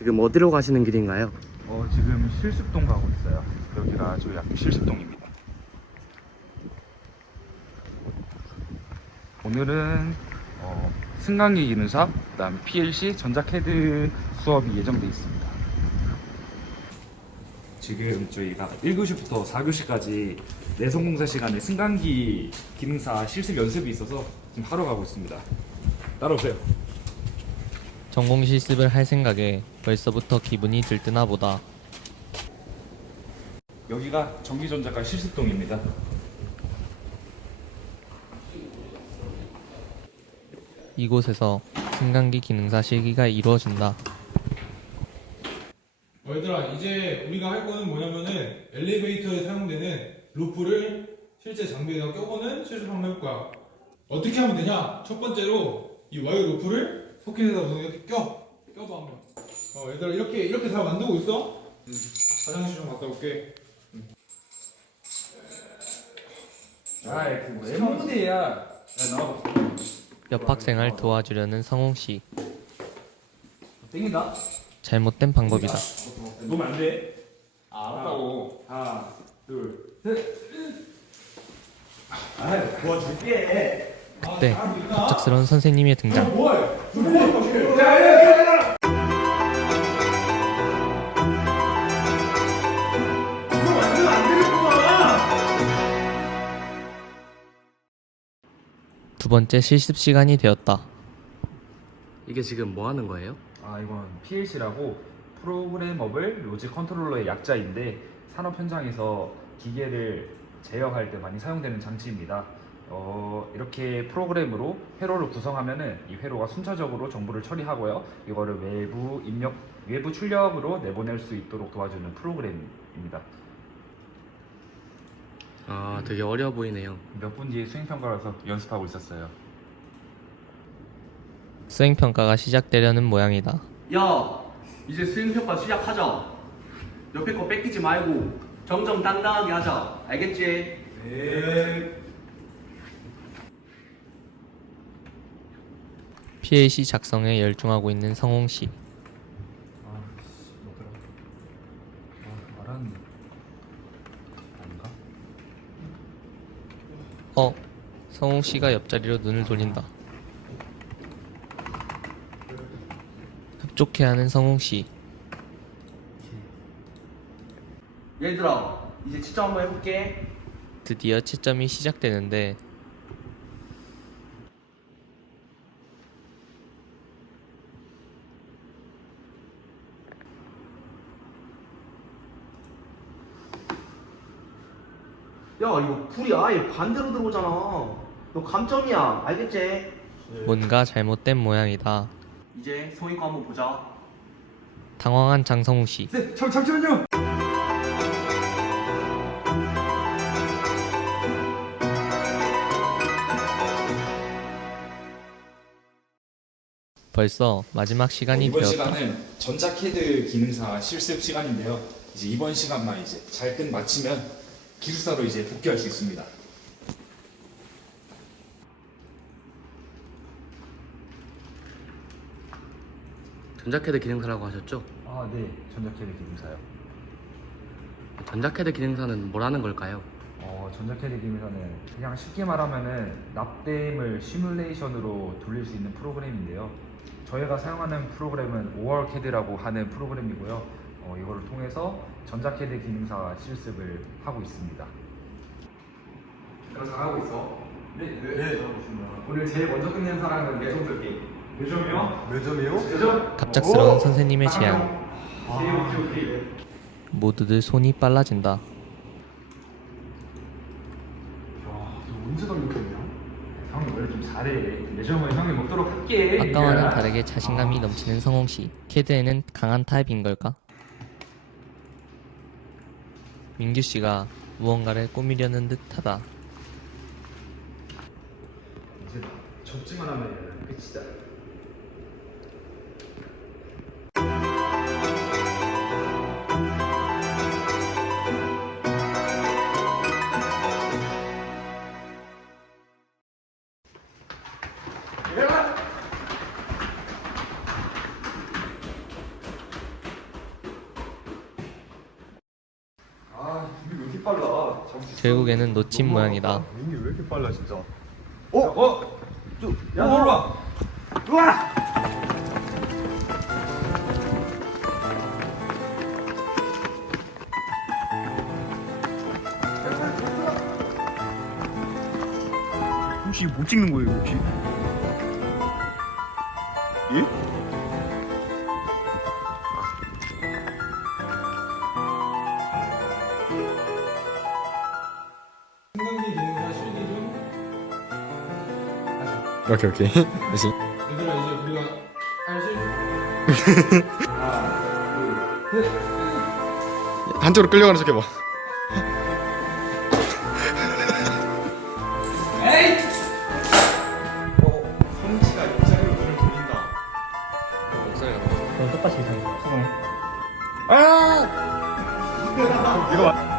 지금 어디로 가시는 길인가요? 어, 지금 실습동 가고 있어요. 여기가 저희 학교 실습동입니다. 오늘은 어, 승강기 기능사, 그다음 PLC, 전자캐드 수업이 예정돼 있습니다. 지금 저희가 1교시부터 4교시까지 내성공사 시간에 승강기 기능사 실습 연습이 있어서 지금 하러 가고 있습니다. 따라오세요. 전공 실습을 할 생각에 벌써부터 기분이 들뜨나 보다. 여기가 전기전자과 실습동입니다. 이곳에서 승강기 기능사 실기가 이루어진다. 어, 얘들아 이제 우리가 할 거는 뭐냐면은 엘리베이터에 사용되는 루프를 실제 장비에다 껴보는 실습 한번 해볼 거야 어떻게 하면 되냐 첫 번째로 이 와이어 루프를 너네 이렇게 껴 껴봐 한 번 어 얘들아 이렇게 이렇게 다 만들고 있어? 응. 화장실 좀 갔다 올게 아이 그뭐 엠모드야. 야 나와봐. 옆 학생을 도와주려는 성홍 씨. 땡긴다. 잘못된 방법이다. 놓으면 안 돼. 아, 알았다고. 하나, 둘, 셋. 아, 도와줄게. 그때 갑작스러운 선생님의 등장. 두 번째 실습 시간이 되었다. 이게 지금 뭐 하는 거예요? 아, 이건 PLC라고 프로그래머블 로직 컨트롤러의 약자인데 산업 현장에서 기계를 제어할 때 많이 사용되는 장치입니다. 어, 이렇게 프로그램으로 회로를 구성하면은 이 회로가 순차적으로 정보를 처리하고요. 이거를 외부 입력, 외부 출력으로 내보낼 수 있도록 도와주는 프로그램입니다. 아 되게 어려 보이네요. 몇 분 뒤에 수행평가라서 연습하고 있었어요. 수행 평가가 시작되려는 모양이다. 야, 이제 수행평가 시작하자. 옆에 거 뺏기지 말고 정정당당하게 하자. 알겠지? 네. PAC 작성에 열중하고 있는 성홍 씨. 아, 씨, 뭐더라? 아, 말하는 아닌가? 어, 성홍 씨가 옆자리로 눈을 돌린다. 흡족해하는 성홍 씨. 얘들아, 이제 진짜 한번 해볼게. 드디어 채점이 시작되는데 이거 불이 아예 반대로 들어오잖아. 너 감점이야. 알겠지? 뭔가 잘못된 모양이다. 이제 성의 거 한번 보자. 당황한 장성우 씨. 네, 잠, 잠시만요! 벌써 마지막 시간이 이번 되었다. 시간은 전자캐드 기능사 실습 시간인데요. 이제 이번 시간만 이제 잘 끝 마치면 기술사로 이제 복귀할 수 있습니다. 전자캐드 기능사라고 하셨죠? 아, 네. 전자캐드 기능사요. 전자캐드 기능사는 뭐라는 걸까요? 어, 전자캐드 기능사는 그냥 쉽게 말하면은 납땜을 시뮬레이션으로 돌릴 수 있는 프로그램인데요. 저희가 사용하는 프로그램은 ORCAD라고 하는 프로그램이고요. 어, 이거를 통해서 전자캐드 기능사 실습을 하고 있습니다. 그럼 잘하고 있어. 네. 네. 오늘 제일 먼저 끝낸 사람은 매점 쓸게. 매점이요? 몇 점이요? 매점? 갑작스러운 선생님의 제안. 오케이, 오케이. 모두들 손이 빨라진다. 와, 너 언제 다 이렇게 했냐? 형이 원래 좀 잘해. 매점은 형이 먹도록 할게. 아까와는 다르게 자신감이 넘치는 성홍 씨. 캐드에는 강한 타입인 걸까? 민규 씨가 무언가를 꾸미려는 듯하다. 이제 접지만 하면 끝이다. 이렇게 빨라? 결국에는 놓친 모양이다. 민기 왜 이렇게 빨라 진짜? 어? 어? 야, 너 와. 혹시 못 찍는 거예요 혹시? 예? 오케이 오케이. 다시. 얘들아 이제 우리가 할 실수 한쪽으로 끌려가는 척 해봐. 눈을 돌린다. 그럼 똑같이 이상해. 이거